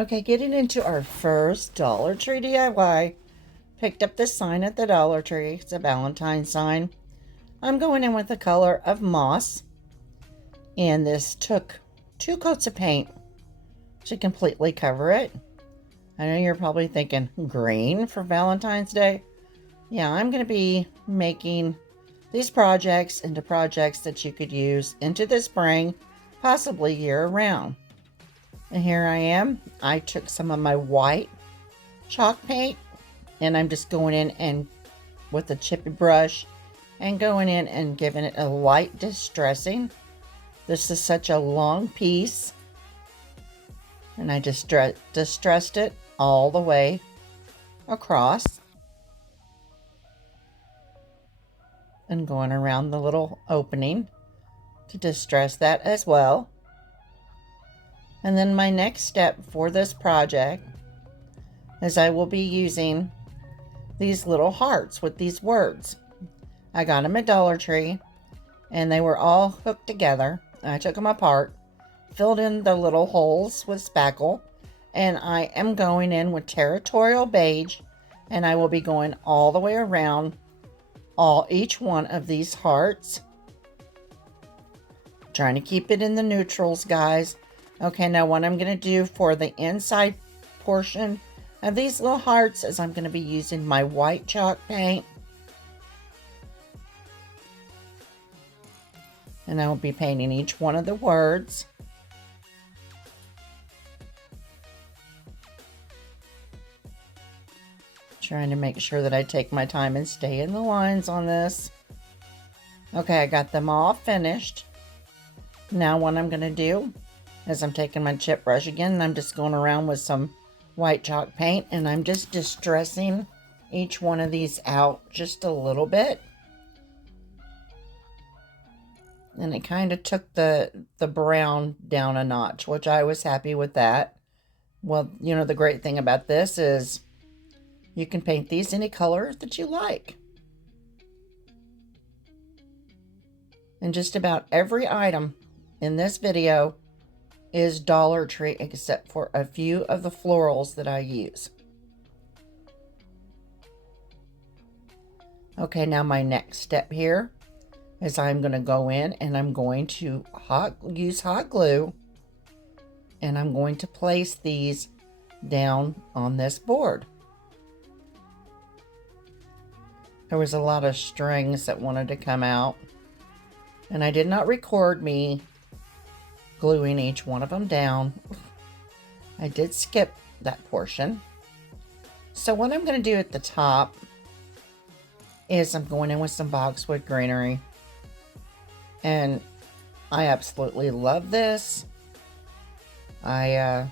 Okay, getting into our first Dollar Tree DIY. Picked up this sign at the Dollar Tree. It's a Valentine sign. I'm going in with the color of moss. And this took 2 coats of paint to completely cover it. I know you're probably thinking, green for Valentine's Day? Yeah, I'm going to be making these projects into projects that you could use into the spring, possibly year round. And here I am. I took some of my white chalk paint and I'm just going in and with a chippy brush and going in and giving it a light distressing. This is such a long piece and I just distressed it all the way across and going around the little opening to distress that as well. And then my next step for this project is I will be using these little hearts with these words. I got them at Dollar Tree and they were all hooked together. I took them apart, filled in the little holes with spackle, and I am going in with Territorial Beige and I will be going all the way around each one of these hearts. Trying to keep it in the neutrals, guys. Okay, now what I'm going to do for the inside portion of these little hearts is I'm going to be using my white chalk paint. And I will be painting each one of the words. Trying to make sure that I take my time and stay in the lines on this. Okay, I got them all finished. Now what I'm going to do is I'm taking my chip brush again and I'm just going around with some white chalk paint and I'm just distressing each one of these out just a little bit. And it kind of took the brown down a notch, which I was happy with that. Well, you know, the great thing about this is you can paint these any color that you like. And just about every item in this video is Dollar Tree except for a few of the florals that I use. Okay, now my next step here is I'm going to go in and I'm going to use hot glue and I'm going to place these down on this board. There was a lot of strings that wanted to come out and I did not record me gluing each one of them down. I did skip that portion. So what I'm going to do at the top is I'm going in with some boxwood greenery. And I absolutely love this. I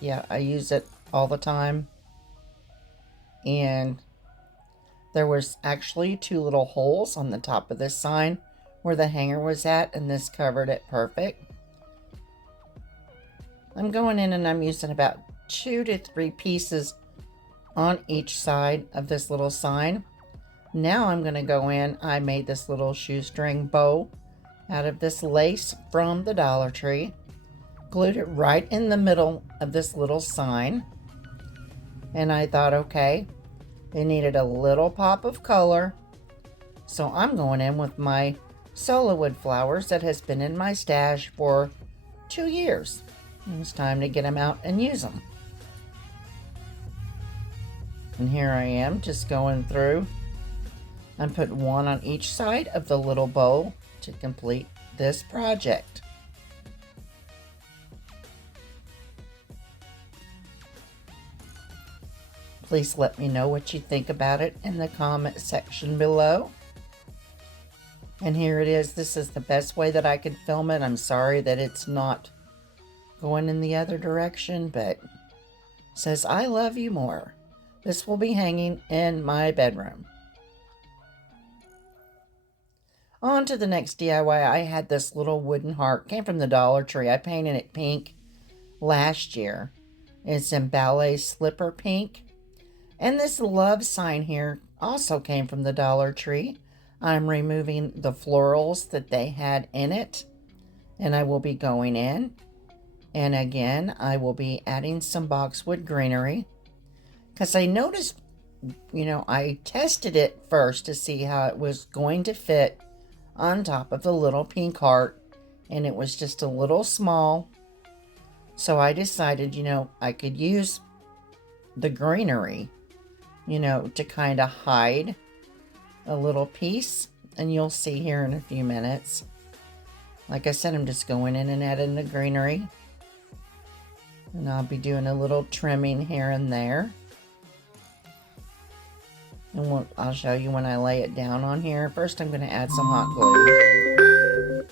use it all the time. And there was actually 2 little holes on the top of this sign where the hanger was at, and this covered it perfect. I'm going in and I'm using about 2 to 3 pieces on each side of this little sign. Now I'm going to go in. I made this little shoestring bow out of this lace from the Dollar Tree. Glued it right in the middle of this little sign. And I thought, okay, it needed a little pop of color. So I'm going in with my solo wood flowers that has been in my stash for 2 years. It's time to get them out and use them. And here I am just going through. I'm putting 1 on each side of the little bow to complete this project. Please let me know what you think about it in the comment section below. And here it is. This is the best way that I could film it. I'm sorry that it's not going in the other direction, but it says I love you more. This will be hanging in my bedroom. On to the next DIY. I had this little wooden heart. Came from the Dollar Tree. I painted it pink last year. It's in ballet slipper pink. And this love sign here also came from the Dollar Tree. I'm removing the florals that they had in it. And I will be going in And again, I will be adding some boxwood greenery because I noticed, I tested it first to see how it was going to fit on top of the little pink heart, and it was just a little small. So I decided, I could use the greenery, to kind of hide a little piece, and you'll see here in a few minutes. Like I said, I'm just going in and adding the greenery, and I'll be doing a little trimming here and there. And I'll show you when I lay it down on here. First, I'm going to add some hot glue.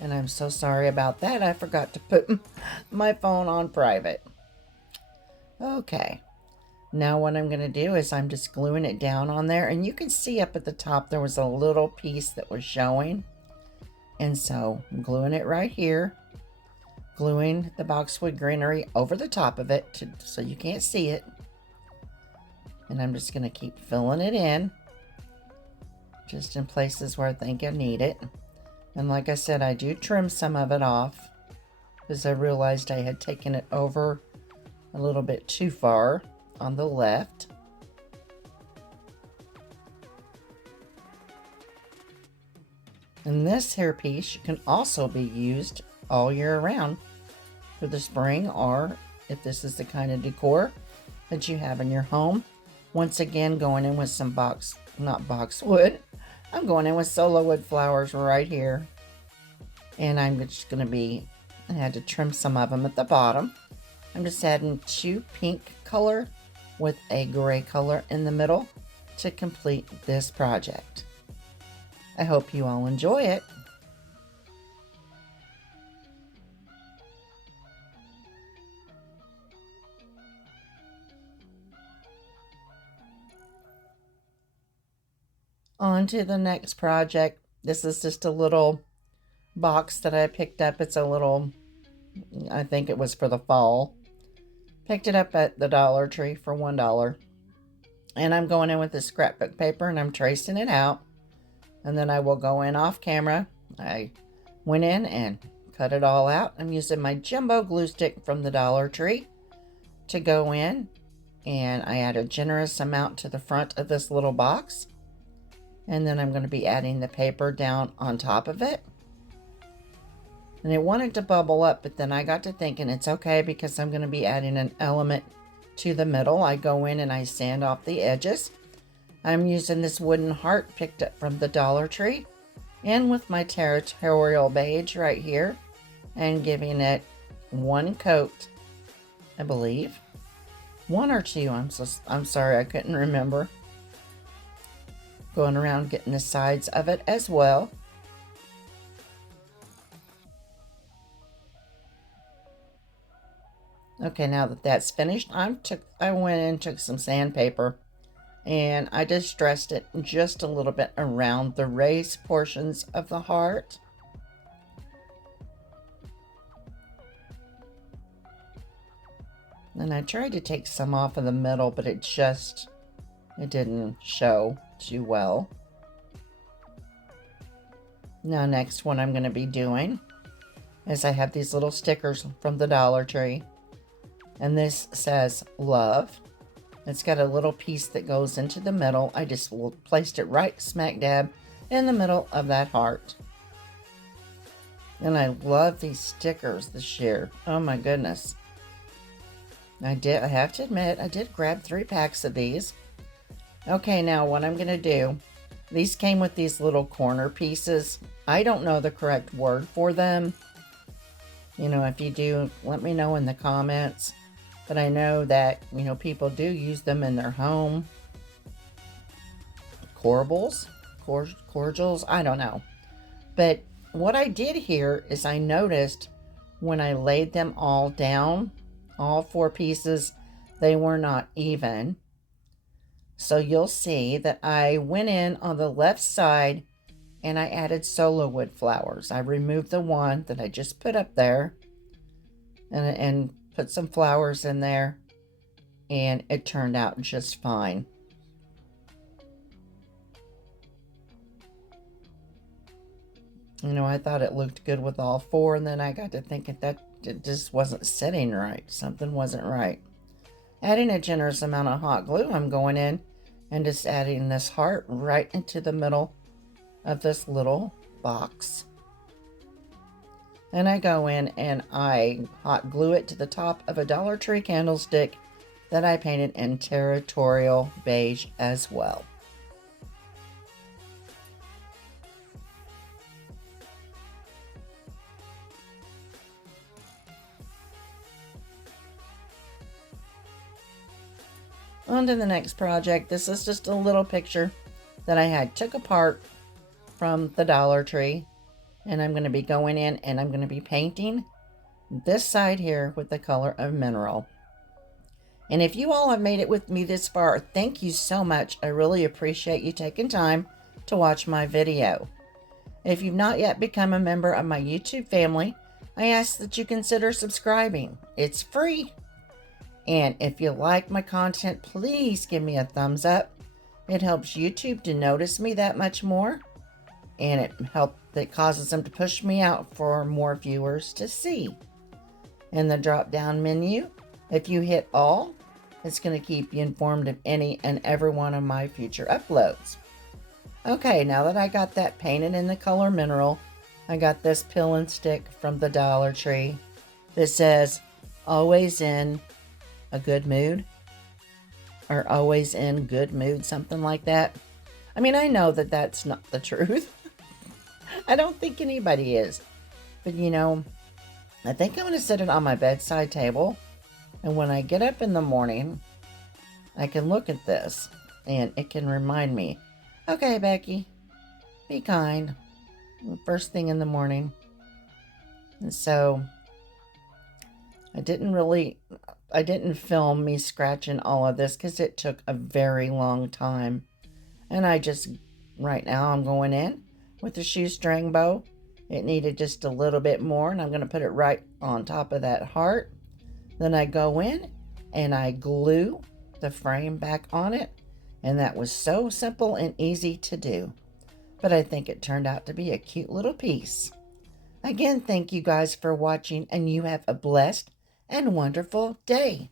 And I'm so sorry about that. I forgot to put my phone on private. Okay. Now what I'm going to do is I'm just gluing it down on there. And you can see up at the top there was a little piece that was showing. And so I'm gluing it right here. Gluing the boxwood greenery over the top of it so you can't see it. And I'm just going to keep filling it in. Just in places where I think I need it. And like I said, I do trim some of it off because I realized I had taken it over a little bit too far on the left. And this hairpiece can also be used all year round for the spring, or if this is the kind of decor that you have in your home. Once again, going in with some not boxwood. I'm going in with solo wood flowers right here. And I'm just going to I had to trim some of them at the bottom. I'm just adding 2 pink color with a gray color in the middle to complete this project. I hope you all enjoy it. On to the next project. This is just a little box that I picked up. It's a little, I think it was for the fall. Picked it up at the Dollar Tree for $1. And I'm going in with this scrapbook paper and I'm tracing it out. And then I will go in off camera. I went in and cut it all out. I'm using my jumbo glue stick from the Dollar Tree to go in. And I add a generous amount to the front of this little box. And then I'm going to be adding the paper down on top of it. And it wanted to bubble up, but then I got to thinking it's okay because I'm going to be adding an element to the middle. I go in and I sand off the edges. I'm using this wooden heart picked up from the Dollar Tree and with my territorial beige right here and giving it 1 coat, I believe. 1 or 2, I'm sorry, I couldn't remember. Going around getting the sides of it as well. Okay, now that that's finished, I went and took some sandpaper and I distressed it just a little bit around the raised portions of the heart. And I tried to take some off of the middle, but it didn't show too well. Now next, what I'm going to be doing is I have these little stickers from the Dollar Tree. And this says love. It's got a little piece that goes into the middle. I just placed it right smack dab in the middle of that heart. And I love these stickers this year. Oh my goodness. I have to admit, I did grab 3 packs of these. Okay, now what I'm going to do, these came with these little corner pieces. I don't know the correct word for them. If you do, let me know in the comments. But I know that, people do use them in their home. Cordials, I don't know. But what I did here is I noticed when I laid them all down, all 4 pieces, they were not even. So you'll see that I went in on the left side and I added solo wood flowers. I removed the one that I just put up there and put some flowers in there, and it turned out just fine. You know, I thought it looked good with all four, and then I got to thinking that it just wasn't sitting right. Something wasn't right. Adding a generous amount of hot glue, I'm going in and just adding this heart right into the middle of this little box. And I go in and I hot glue it to the top of a Dollar Tree candlestick that I painted in territorial beige as well. On to the next project. This is just a little picture that I took apart from the Dollar Tree, and I'm going to be going in and I'm going to be painting this side here with the color of mineral. And if you all have made it with me this far, thank you so much. I really appreciate you taking time to watch my video. If you've not yet become a member of my YouTube family, I ask that you consider subscribing. It's free. And if you like my content, please give me a thumbs up. It helps YouTube to notice me that much more. And it causes them to push me out for more viewers to see. In the drop down menu, if you hit all, it's going to keep you informed of any and every one of my future uploads. Okay, now that I got that painted in the color mineral, I got this pill and stick from the Dollar Tree that says, always in a good mood, or always in good mood, something like that. I mean, I know that that's not the truth. I don't think anybody is. But you know, I think I'm going to set it on my bedside table. And when I get up in the morning, I can look at this and it can remind me, okay, Becky, be kind. First thing in the morning. And so I didn't film me scratching all of this because it took a very long time. And right now I'm going in with the shoestring bow. It needed just a little bit more, and I'm going to put it right on top of that heart. Then I go in and I glue the frame back on it, and that was so simple and easy to do. But I think it turned out to be a cute little piece. Again, thank you guys for watching, and you have a blessed and wonderful day.